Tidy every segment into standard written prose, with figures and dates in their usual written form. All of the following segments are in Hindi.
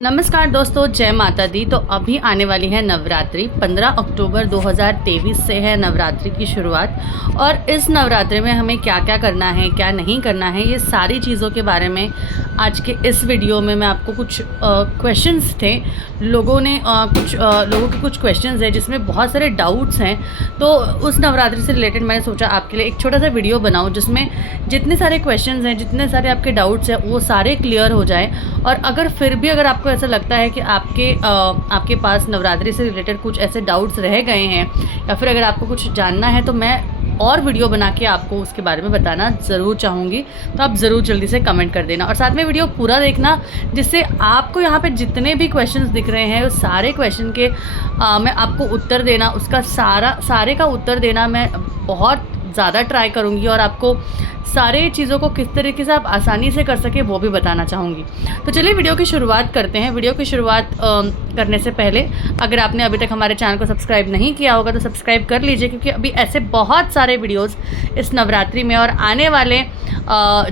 नमस्कार दोस्तों, जय माता दी। तो अभी आने वाली है नवरात्रि। 15 अक्टूबर 2023 से है नवरात्रि की शुरुआत। और इस नवरात्रि में हमें क्या क्या करना है, क्या नहीं करना है, ये सारी चीज़ों के बारे में आज के इस वीडियो में मैं आपको कुछ क्वेश्चंस थे। लोगों के कुछ क्वेश्चंस हैं जिसमें बहुत सारे डाउट्स हैं। तो उस नवरात्रि से रिलेटेड मैंने सोचा आपके लिए एक छोटा सा वीडियो बनाऊँ जिसमें जितने सारे क्वेश्चंस हैं, जितने सारे आपके डाउट्स हैं, वो सारे क्लियर हो जाएँ। और अगर आपको ऐसा लगता है कि आपके पास नवरात्रि से रिलेटेड कुछ ऐसे डाउट्स रह गए हैं, या फिर अगर आपको कुछ जानना है, तो मैं और वीडियो बना के आपको उसके बारे में बताना ज़रूर चाहूँगी। तो आप ज़रूर जल्दी से कमेंट कर देना और साथ में वीडियो पूरा देखना, जिससे आपको यहाँ पे जितने भी क्वेश्चंस दिख रहे हैं उस सारे क्वेश्चन के मैं आपको उत्तर देना, उसका सारे का उत्तर देना मैं बहुत ज़्यादा ट्राई करूँगी और आपको सारे चीज़ों को किस तरीके से आप आसानी से कर सके वो भी बताना चाहूँगी। तो चलिए वीडियो की शुरुआत करते हैं। वीडियो की शुरुआत करने से पहले अगर आपने अभी तक हमारे चैनल को सब्सक्राइब नहीं किया होगा तो सब्सक्राइब कर लीजिए, क्योंकि अभी ऐसे बहुत सारे वीडियोस इस नवरात्रि में और आने वाले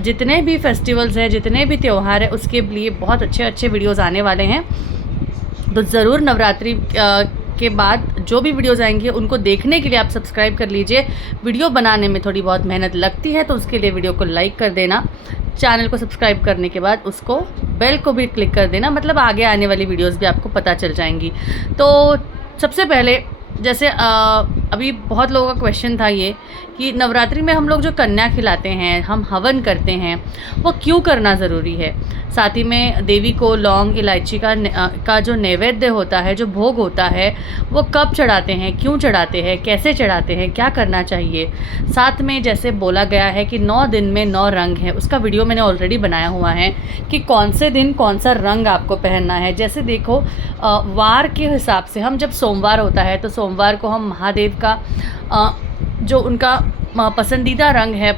जितने भी फेस्टिवल्स हैं, जितने भी त्यौहार हैं, उसके लिए बहुत अच्छे अच्छे वीडियोज़ आने वाले हैं। तो ज़रूर नवरात्रि के बाद जो भी वीडियोज़ आएंगे उनको देखने के लिए आप सब्सक्राइब कर लीजिए। वीडियो बनाने में थोड़ी बहुत मेहनत लगती है, तो उसके लिए वीडियो को लाइक कर देना। चैनल को सब्सक्राइब करने के बाद उसको बेल को भी क्लिक कर देना, मतलब आगे आने वाली वीडियोज़ भी आपको पता चल जाएंगी। तो सबसे पहले जैसे अभी बहुत लोगों का क्वेश्चन था ये कि नवरात्रि में हम लोग जो कन्या खिलाते हैं, हम हवन करते हैं, वो क्यों करना ज़रूरी है। साथ ही में देवी को लौंग इलायची का जो नैवेद्य होता है, जो भोग होता है, वो कब चढ़ाते हैं, क्यों चढ़ाते हैं, कैसे चढ़ाते हैं, क्या करना चाहिए। साथ में जैसे बोला गया है कि 9 दिन में 9 रंग हैं, उसका वीडियो मैंने ऑलरेडी बनाया हुआ है कि कौन से दिन कौन सा रंग आपको पहनना है। जैसे देखो, वार के हिसाब से हम जब सोमवार होता है तो सोमवार को हम महादेव का जो उनका पसंदीदा रंग है,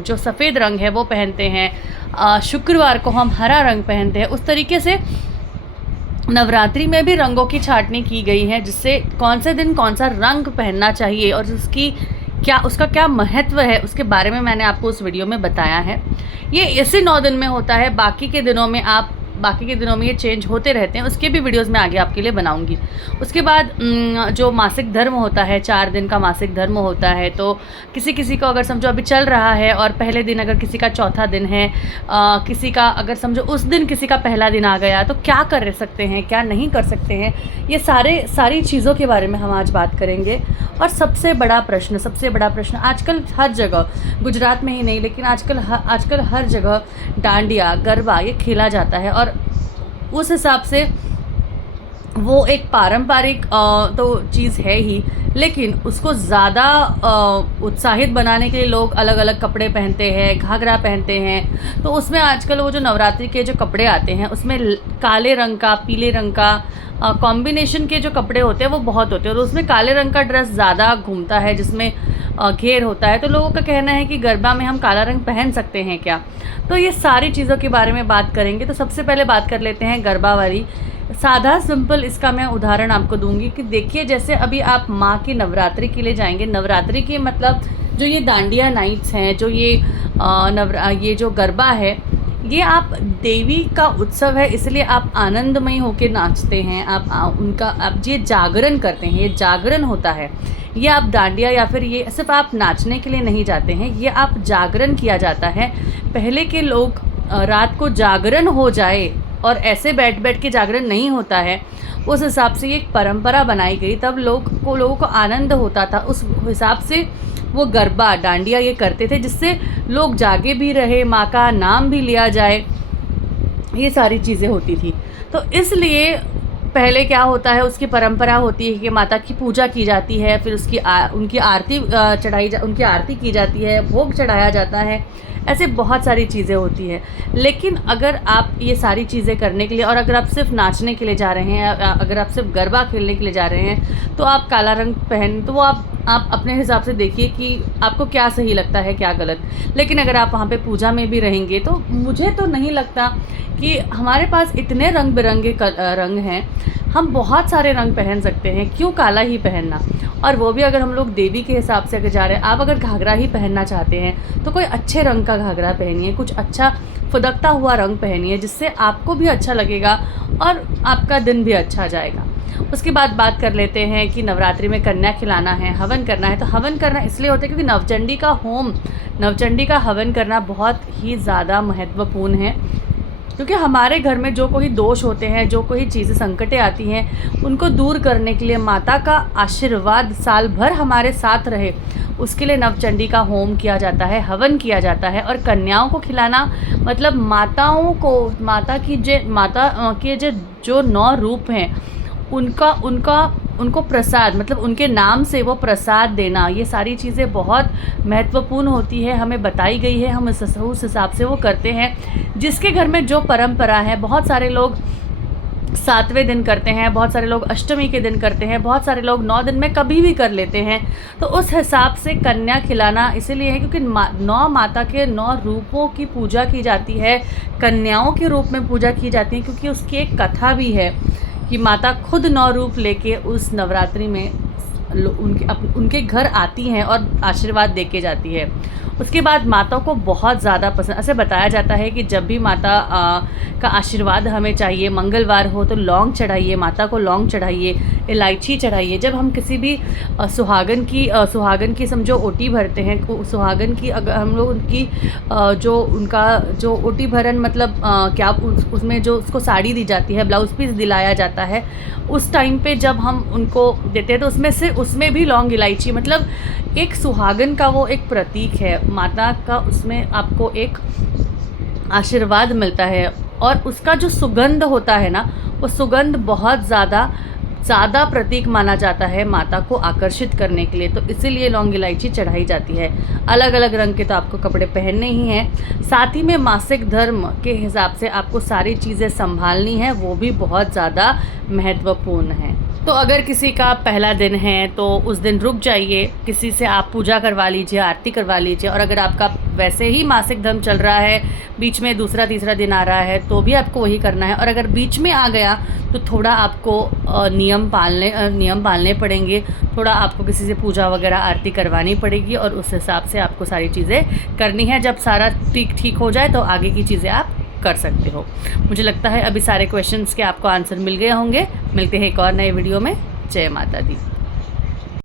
जो सफ़ेद रंग है, वो पहनते हैं। शुक्रवार को हम हरा रंग पहनते हैं। उस तरीके से नवरात्रि में भी रंगों की छाटनी की गई है, जिससे कौन से दिन कौन सा रंग पहनना चाहिए और उसका क्या महत्व है, उसके बारे में मैंने आपको उस वीडियो में बताया है। ये इसी 9 दिन में होता है। बाकी के दिनों में ये चेंज होते रहते हैं। उसके भी वीडियोस मैं आगे आपके लिए बनाऊंगी। उसके बाद जो मासिक धर्म होता है, 4 दिन का मासिक धर्म होता है। तो किसी को अगर समझो अभी चल रहा है और पहले दिन अगर किसी का चौथा दिन है, किसी का अगर समझो उस दिन किसी का पहला दिन आ गया, तो क्या कर सकते हैं, क्या नहीं कर सकते हैं, ये सारी चीज़ों के बारे में हम आज बात करेंगे। और सबसे बड़ा प्रश्न आजकल हर जगह, गुजरात में ही नहीं लेकिन आजकल हर जगह डांडिया, गरबा ये खेला जाता है। और उस हिसाब से वो एक पारंपरिक तो चीज़ है ही, लेकिन उसको ज़्यादा उत्साहित बनाने के लिए लोग अलग अलग कपड़े पहनते हैं, घाघरा पहनते हैं। तो उसमें आजकल वो जो नवरात्रि के जो कपड़े आते हैं, उसमें काले रंग का, पीले रंग का कॉम्बिनेशन के जो कपड़े होते हैं वो बहुत होते हैं। और उसमें काले रंग का ड्रेस ज़्यादा घूमता है, जिसमें घेर होता है। तो लोगों का कहना है कि गरबा में हम काला रंग पहन सकते हैं क्या। तो ये सारी चीज़ों के बारे में बात करेंगे। तो सबसे पहले बात कर लेते हैं गरबा वाली। सादा सिंपल इसका मैं उदाहरण आपको दूंगी कि देखिए, जैसे अभी आप माँ की नवरात्रि के लिए जाएंगे। नवरात्रि के मतलब जो ये डांडिया नाइट्स हैं, जो ये जो गरबा है, ये आप देवी का उत्सव है, इसलिए आप आनंदमय होकर नाचते हैं। आप ये जागरण करते हैं, ये जागरण होता है। ये आप डांडिया या फिर ये सिर्फ आप नाचने के लिए नहीं जाते हैं, ये आप जागरण किया जाता है। पहले के लोग रात को जागरण हो जाए और ऐसे बैठ के जागरण नहीं होता है, उस हिसाब से ये एक परंपरा बनाई गई। तब लोगों को आनंद होता था, उस हिसाब से वो गरबा डांडिया ये करते थे, जिससे लोग जागे भी रहे, माँ का नाम भी लिया जाए, ये सारी चीज़ें होती थी। तो इसलिए पहले क्या होता है, उसकी परंपरा होती है कि माता की पूजा की जाती है, फिर उनकी आरती की जाती है, भोग चढ़ाया जाता है। ऐसे बहुत सारी चीज़ें होती हैं। लेकिन अगर आप ये सारी चीज़ें करने के लिए, और अगर आप सिर्फ नाचने के लिए जा रहे हैं, अगर आप सिर्फ गरबा खेलने के लिए जा रहे हैं, तो आप काला रंग तो वो आप अपने हिसाब से देखिए कि आपको क्या सही लगता है, क्या गलत। लेकिन अगर आप वहाँ पे पूजा में भी रहेंगे, तो मुझे तो नहीं लगता कि हमारे पास इतने रंग बिरंगे रंग हैं। हम बहुत सारे रंग पहन सकते हैं, क्यों काला ही पहनना। और वो भी अगर हम लोग देवी के हिसाब से अगर जा रहे हैं। आप अगर घाघरा ही पहनना चाहते हैं तो कोई अच्छे रंग का घाघरा पहनिए, कुछ अच्छा फुदकता हुआ रंग पहनिए, जिससे आपको भी अच्छा लगेगा और आपका दिन भी अच्छा जाएगा। उसके बाद बात कर लेते हैं कि नवरात्रि में कन्या खिलाना है, हवन करना है। तो हवन करना इसलिए होता है क्योंकि नवचंडी का हवन करना बहुत ही ज़्यादा महत्वपूर्ण है, क्योंकि हमारे घर में जो कोई दोष होते हैं, जो कोई चीज़ें संकटें आती हैं, उनको दूर करने के लिए, माता का आशीर्वाद साल भर हमारे साथ रहे, उसके लिए नवचंडी का होम किया जाता है, हवन किया जाता है। और कन्याओं को खिलाना मतलब माता के जो 9 रूप हैं उनको प्रसाद, मतलब उनके नाम से वो प्रसाद देना, ये सारी चीज़ें बहुत महत्वपूर्ण होती है, हमें बताई गई है। हम उस हिसाब से वो करते हैं, जिसके घर में जो परंपरा है। बहुत सारे लोग 7वें दिन करते हैं, बहुत सारे लोग अष्टमी के दिन करते हैं, बहुत सारे लोग 9 दिन में कभी भी कर लेते हैं। तो उस हिसाब से कन्या खिलाना इसीलिए है क्योंकि 9 माता के 9 रूपों की पूजा की जाती है, कन्याओं के रूप में पूजा की जाती है, क्योंकि उसकी एक कथा भी है कि माता खुद 9 रूप लेके उस नवरात्रि में उनके घर आती हैं और आशीर्वाद दे के जाती है। उसके बाद माता को बहुत ज़्यादा पसंद, ऐसे बताया जाता है कि जब भी माता का आशीर्वाद हमें चाहिए, मंगलवार हो तो लौंग चढ़ाइए, माता को लौंग चढ़ाइए, इलायची चढ़ाइए। जब हम किसी भी सुहागन की समझो ओटी भरते हैं, सुहागन की अगर हम लोग उनकी जो ओटी भरन मतलब क्या उसमें जो उसको साड़ी दी जाती है, ब्लाउज़ पीस दिलाया जाता है, उस टाइम पे जब हम उनको देते हैं तो उसमें भी लौंग इलायची, मतलब एक सुहागन का वो एक प्रतीक है माता का, उसमें आपको एक आशीर्वाद मिलता है। और उसका जो सुगंध होता है ना, वो सुगंध बहुत ज़्यादा प्रतीक माना जाता है माता को आकर्षित करने के लिए। तो इसीलिए लौंग इलायची चढ़ाई जाती है। अलग अलग रंग के तो आपको कपड़े पहनने ही हैं, साथ ही में मासिक धर्म के हिसाब से आपको सारी चीज़ें संभालनी है, वो भी बहुत ज़्यादा महत्वपूर्ण है। तो अगर किसी का पहला दिन है तो उस दिन रुक जाइए, किसी से आप पूजा करवा लीजिए, आरती करवा लीजिए। और अगर आपका वैसे ही मासिक धर्म चल रहा है, बीच में दूसरा तीसरा दिन आ रहा है, तो भी आपको वही करना है। और अगर बीच में आ गया तो थोड़ा आपको नियम पालने पड़ेंगे, थोड़ा आपको किसी से पूजा वगैरह आरती करवानी पड़ेगी, और उस हिसाब से आपको सारी चीज़ें करनी है। जब सारा ठीक हो जाए तो आगे की चीज़ें आप कर सकते हो। मुझे लगता है अभी सारे क्वेश्चंस के आपको आंसर मिल गए होंगे। मिलते हैं एक और नए वीडियो में। जय माता दी।